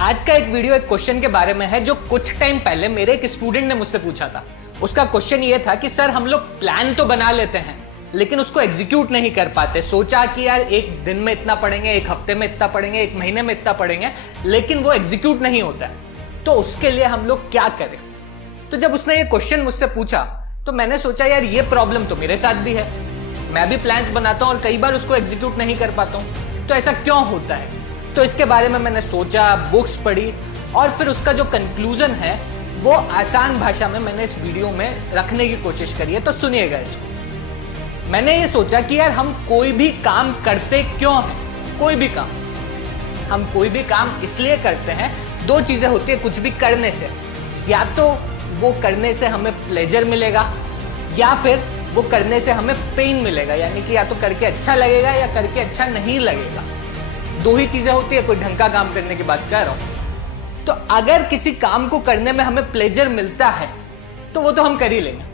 आज का एक वीडियो एक क्वेश्चन के बारे में है जो कुछ टाइम पहले मेरे एक स्टूडेंट ने मुझसे पूछा था। उसका क्वेश्चन ये था कि सर हम लोग प्लान तो बना लेते हैं लेकिन उसको एग्जीक्यूट नहीं कर पाते। सोचा कि यार एक दिन में इतना पढ़ेंगे, एक हफ्ते में इतना पढ़ेंगे, एक महीने में इतना पढ़ेंगे, लेकिन वो एग्जीक्यूट नहीं होता है। तो उसके लिए हम लोग क्या करें? तो जब उसने ये क्वेश्चन मुझसे पूछा तो मैंने सोचा यार ये प्रॉब्लम तो मेरे साथ भी है। मैं भी प्लान्स बनाता हूं और कई बार उसको एग्जीक्यूट नहीं कर पाता हूं। तो ऐसा क्यों होता है? तो इसके बारे में मैंने सोचा, बुक्स पढ़ी और फिर उसका जो कंक्लूजन है वो आसान भाषा में मैंने इस वीडियो में रखने की कोशिश करी है। तो सुनिएगा इसको। मैंने ये सोचा कि यार हम कोई भी काम करते क्यों हैं? कोई भी काम हम कोई भी काम इसलिए करते हैं, दो चीजें होती है कुछ भी करने से। या तो वो करने से हमें प्लेजर मिलेगा या फिर वो करने से हमें पेन मिलेगा, यानी कि या तो करके अच्छा लगेगा या करके अच्छा नहीं लगेगा। दो ही चीजें होती है, कोई ढंग का काम करने की बात कर रहा हूं। तो अगर किसी काम को करने में हमें प्लेजर मिलता है तो वो तो हम कर ही लेंगे।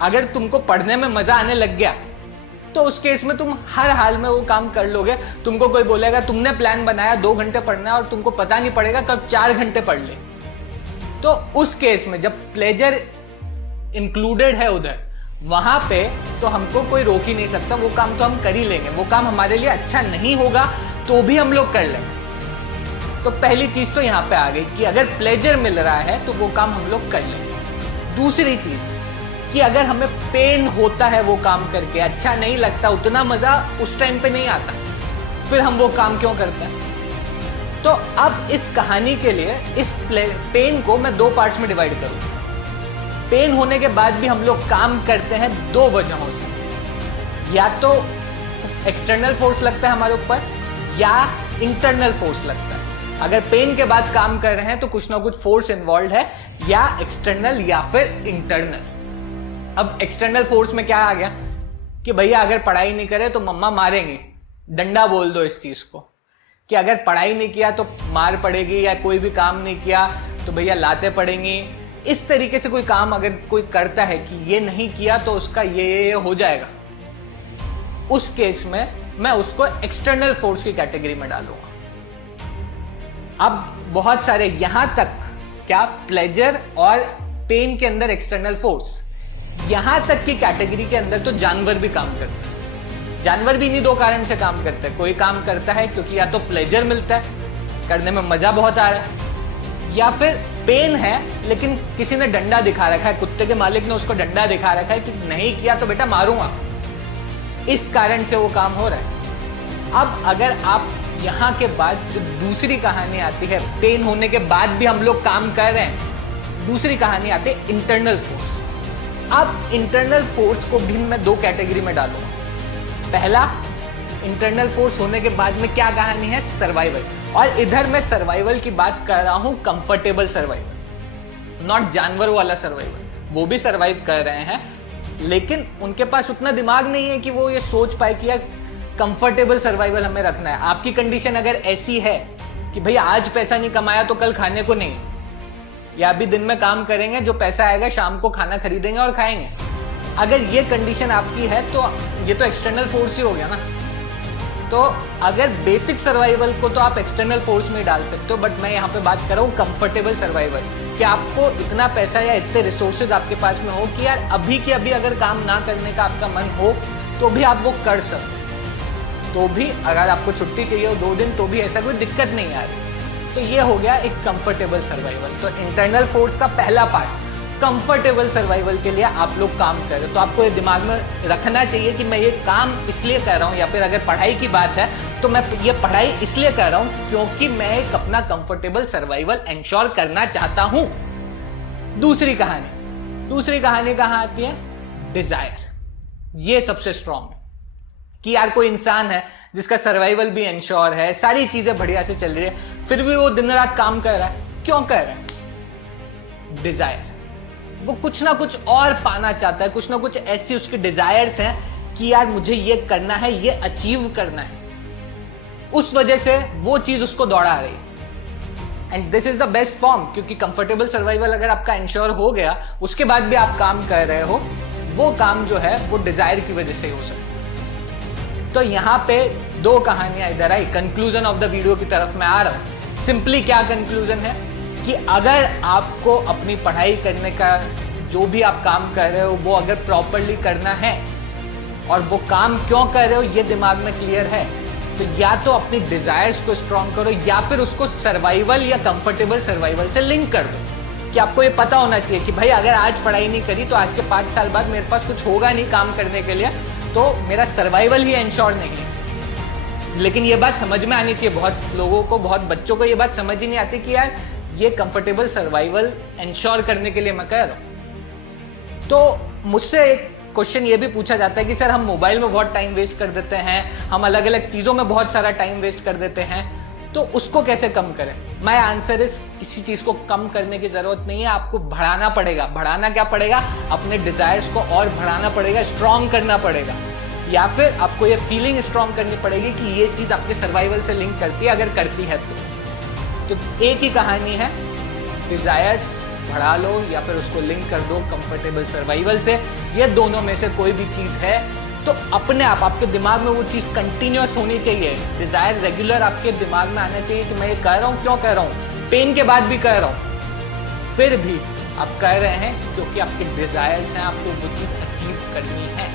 अगर तुमको पढ़ने में मजा आने लग गया तो उस केस में तुम हर हाल में वो काम कर लोगे। तुमको कोई बोलेगा तुमने प्लान बनाया 2 घंटे पढ़ना है और तुमको पता नहीं पड़ेगा कब 4 घंटे पढ़ ले, तो उस केस में जब प्लेजर इंक्लूडेड है उधर, वहां पे तो हमको कोई रोक ही नहीं सकता। वो काम तो हम कर ही लेंगे। वो काम हमारे लिए अच्छा नहीं होगा तो भी हम लोग कर लेंगे। तो पहली चीज तो यहां पे आ गई कि अगर प्लेजर मिल रहा है तो वो काम हम लोग कर लेंगे। दूसरी चीज कि अगर हमें पेन होता है वो काम करके, अच्छा नहीं लगता, उतना मजा उस टाइम पे नहीं आता, फिर हम वो काम क्यों करते हैं? तो अब इस कहानी के लिए इस पेन को मैं 2 पार्ट्स में डिवाइड करूंगा। पेन होने के बाद भी हम लोग काम करते हैं 2 वजहों से। या तो एक्सटर्नल फोर्स लगता है हमारे ऊपर या इंटरनल फोर्स लगता है। अगर पेन के बाद काम कर रहे हैं तो कुछ ना कुछ फोर्स इन्वॉल्व है, या एक्सटर्नल या फिर इंटरनल। अब एक्सटर्नल फोर्स में क्या आ गया कि भैया अगर पढ़ाई नहीं करे तो मम्मा मारेंगे, डंडा बोल दो इस चीज को कि अगर पढ़ाई नहीं किया तो मार पड़ेगी, या कोई भी काम नहीं किया तो भैया लाते पड़ेंगी। इस तरीके से कोई काम अगर कोई करता है कि ये नहीं किया तो उसका ये हो जाएगा, उस केस में मैं उसको एक्सटर्नल फोर्स की कैटेगरी में डालूंगा। अब बहुत सारे यहां तक क्या प्लेजर और पेन के अंदर एक्सटर्नल फोर्स, यहां तक की कैटेगरी के अंदर तो जानवर भी काम करते हैं। जानवर भी इन्हीं 2 कारण से काम करते हैं। कोई काम करता है क्योंकि या तो प्लेजर मिलता है, करने में मजा बहुत आ रहा है, या फिर पेन है लेकिन किसी ने डंडा दिखा रखा है, कुत्ते के मालिक ने उसको डंडा दिखा रखा है कि नहीं किया तो बेटा मारूंगा, इस कारण से वो काम हो रहा है। अब अगर आप यहां के बाद जो दूसरी कहानी आती है, पेन होने के बाद भी हम लोग काम कर रहे हैं, दूसरी कहानी आती है इंटरनल फोर्स। अब इंटरनल फोर्स को भी मैं 2 कैटेगरी में डालूंगा। पहला, इंटरनल फोर्स होने के बाद में क्या कहानी है? सर्वाइवल। और इधर मैं सर्वाइवल की बात कर रहा हूं, कंफर्टेबल सर्वाइवल, नॉट जानवर वाला सर्वाइवल। वो भी सर्वाइव कर रहे हैं लेकिन उनके पास उतना दिमाग नहीं है कि वो ये सोच पाए कि यार कंफर्टेबल सर्वाइवल हमें रखना है। आपकी कंडीशन अगर ऐसी है कि भैया आज पैसा नहीं कमाया तो कल खाने को नहीं, या अभी दिन में काम करेंगे, जो पैसा आएगा शाम को खाना खरीदेंगे और खाएंगे, अगर ये कंडीशन आपकी है तो ये तो एक्सटर्नल फोर्स ही हो गया ना। तो अगर बेसिक सर्वाइवल को तो आप एक्सटर्नल फोर्स में डाल सकते हो, बट मैं यहाँ पे बात कर रहा हूँ कंफर्टेबल सर्वाइवल, कि आपको इतना पैसा या इतने रिसोर्सेज आपके पास में हो कि यार अभी के अभी अगर काम ना करने का आपका मन हो तो भी आप वो कर सकते, तो भी अगर आपको छुट्टी चाहिए हो 2 दिन तो भी ऐसा कोई दिक्कत नहीं आ रही। तो ये हो गया एक कंफर्टेबल सर्वाइवल। तो इंटरनल फोर्स का पहला पार्ट, कंफर्टेबल सर्वाइवल के लिए आप लोग काम कर रहे हो, तो आपको ये दिमाग में रखना चाहिए कि मैं ये काम इसलिए कर रहा हूँ, या फिर अगर पढ़ाई की बात है तो मैं ये पढ़ाई इसलिए कर रहा हूँ क्योंकि मैं एक अपना कंफर्टेबल सर्वाइवल इंश्योर करना चाहता हूं। दूसरी कहानी कहां आती है? डिजायर। ये सबसे स्ट्रॉन्ग है कि यार कोई इंसान है जिसका सर्वाइवल भी इंश्योर है, सारी चीजें बढ़िया से चल रही है, फिर भी वो दिन रात काम कर रहा है। क्यों कर रहा है? डिजायर। वो कुछ ना कुछ और पाना चाहता है, कुछ ना कुछ ऐसी उसकी डिजायर्स हैं कि यार मुझे ये करना है, ये अचीव करना है, उस वजह से वो चीज उसको दौड़ा रही है। And this is the best form, क्योंकि कंफर्टेबल सर्वाइवल अगर आपका इंश्योर हो गया, उसके बाद भी आप काम कर रहे हो, वो काम जो है वो डिजायर की वजह से हो सकता है। तो यहां पे 2 कहानियां इधर आई। कंक्लूजन ऑफ द वीडियो की तरफ मैं आ रहा हूं। सिंपली क्या कंक्लूजन है कि अगर आपको अपनी पढ़ाई करने का जो भी आप काम कर रहे हो वो अगर प्रॉपरली करना है और वो काम क्यों कर रहे हो ये दिमाग में क्लियर है, तो या तो अपनी डिजायर्स को स्ट्रॉन्ग करो या फिर उसको सर्वाइवल या कंफर्टेबल सर्वाइवल से लिंक कर दो। कि आपको ये पता होना चाहिए कि भाई अगर आज पढ़ाई नहीं करी तो आज के 5 साल बाद मेरे पास कुछ होगा नहीं काम करने के लिए, तो मेरा सर्वाइवल ही इंश्योर नहीं है। लेकिन ये बात समझ में आनी चाहिए, बहुत लोगों को, बहुत बच्चों को ये बात समझ ही नहीं आती कि यार ये कंफर्टेबल सर्वाइवल इंश्योर करने के लिए मैं कह रहा हूं। तो मुझसे एक क्वेश्चन ये भी पूछा जाता है कि सर हम मोबाइल में बहुत टाइम वेस्ट कर देते हैं, हम अलग अलग चीजों में बहुत सारा टाइम वेस्ट कर देते हैं, तो उसको कैसे कम करें? माय आंसर इज किसी चीज को कम करने की जरूरत नहीं है, आपको बढ़ाना पड़ेगा। बढ़ाना क्या पड़ेगा? अपने डिजायर्स को और बढ़ाना पड़ेगा, स्ट्रॉन्ग करना पड़ेगा, या फिर आपको ये फीलिंग स्ट्रॉन्ग करनी पड़ेगी कि ये चीज आपके सर्वाइवल से लिंक करती है, अगर करती है तो एक ही कहानी है, डिजायर्स बढ़ा लो या फिर उसको लिंक कर दो कंफर्टेबल सर्वाइवल से। ये दोनों में से कोई भी चीज है तो अपने आप आपके दिमाग में वो चीज कंटिन्यूअस होनी चाहिए, डिजायर रेगुलर आपके दिमाग में आना चाहिए कि मैं ये कह रहा हूँ, क्यों कह रहा हूँ, पेन के बाद भी कह रहा हूँ, फिर भी आप कह रहे हैं क्योंकि आपके डिजायर्स हैं, आपको वो चीज अचीव करनी है।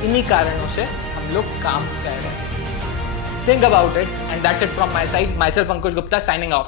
इन्हीं कारणों से हम लोग काम कर रहे हैं। Think about it and that's it from my side. My self Ankush Gupta signing off.